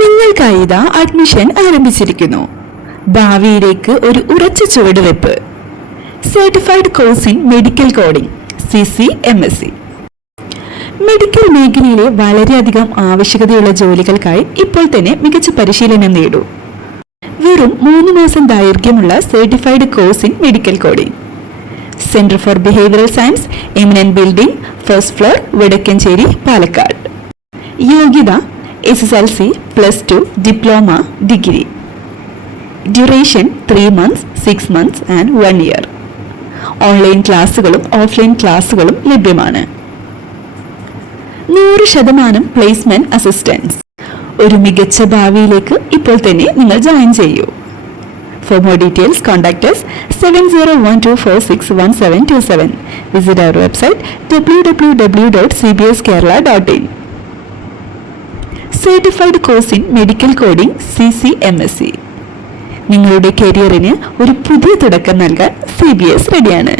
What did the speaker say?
നിങ്ങൾക്കായി ഇതാ അഡ്മിഷൻ ആരംഭിച്ചിരിക്കുന്നു. ഭാവിയിലേക്ക് ഒരു ഉറച്ച ചുവടുവെപ്പ് certified course in medical coding C C M S C medical മേഖലയിലെ വളരെയധികം ആവശ്യകതയുള്ള ജോലികൾക്കായി ഇപ്പോൾ തന്നെ മികച്ച പരിശീലനം നേടൂ. വെറും മൂന്ന് മാസം ദൈർഘ്യമുള്ള certified course in medical coding centre for behavioural science eminence building first floor Vadakkanchery Palakkad യോഗ്യത S S L C plus two diploma degree duration three months six months and one year online ക്ലാസ്സുകളും offline ക്ലാസ്സുകളും ലഭ്യമാണ്. നൂറ് ശതമാനം placement assistance ഒരു മികച്ച ഭാവിയിലേക്ക് ഇപ്പോൾ തന്നെ നിങ്ങൾ ജോയിൻ ചെയ്യൂ. For more details contact us seven zero one two four six one seven two seven visit our website W W W dot C B S Kerala dot in certified course in medical coding C C M S C നിങ്ങളുടെ കരിയറിന് ഒരു പുതിയ തുടക്കം നൽകാൻ C B S റെഡിയാണ്